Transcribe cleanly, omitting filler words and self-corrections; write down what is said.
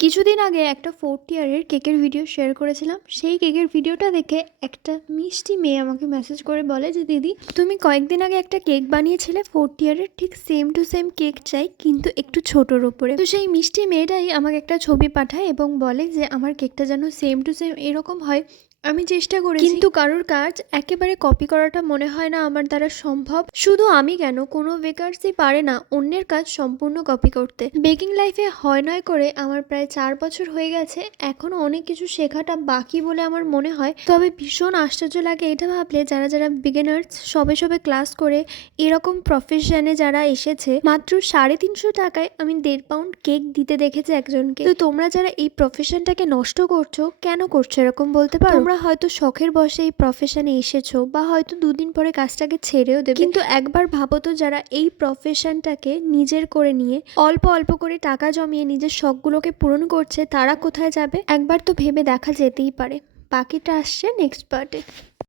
কিছুদিন আগে একটা 4th ইয়ারের কেকের ভিডিও শেয়ার করেছিলাম। সেই কেকের ভিডিওটা দেখে একটা মিষ্টি মেয়ে আমাকে মেসেজ করে বলে যে, "দিদি, তুমি কয়েকদিন আগে একটা কেক বানিয়েছিলে 4th ইয়ারের, ঠিক সেম টু সেম কেক চাই, কিন্তু একটু ছোটোর ওপরে।" তো সেই মিষ্টি মেয়েটাই আমাকে একটা ছবি পাঠায় এবং বলে যে আমার কেকটা যেন সেম টু সেম এরকম হয়। আমি চেষ্টা করেছি, কিন্তু কারোর কাজ একেবারে কপি করাটা মনে হয় না আমার দ্বারা সম্ভব। শুধু আমি কেন, কোনো বেকারসই পারে না অন্যের কাজ সম্পূর্ণ কপি করতে। বেকিং লাইফে হয় নয় করে আমার প্রায় 4 বছর হয়ে গেছে, এখনো অনেক কিছু শেখাটা বাকি বলে আমার মনে হয়। তবে ভীষণ আশ্চর্য লাগে এটা ভাবলে, যারা যারা বিগিনার্স, সবে সবে ক্লাস করে এরকম প্রফেশনে যারা এসেছে, মাত্র 350 টাকায় আমি 1.5 পাউন্ড কেক দিতে দেখেছি একজনকে। তো তোমরা যারা এই প্রফেশনটাকে নষ্ট করছো, কেন করছো এরকম বলতে পারো? তোমরা হয়তো শখের বশে এই প্রফেশনে এসেছো, বা হয়তো দুদিন পরে কাজটাকে ছেড়েও দেবে, কিন্তু একবার ভাবো তো, যারা এই প্রফেশনটাকে নিজের করে নিয়ে অল্প অল্প করে টাকা জমিয়ে নিজের শখগুলোকে পূরণ করছে, তারা কোথায় যাবে? একবার তো ভেবে দেখা যেতেই পারে। বাকিটা আসছে নেক্সট পার্টে।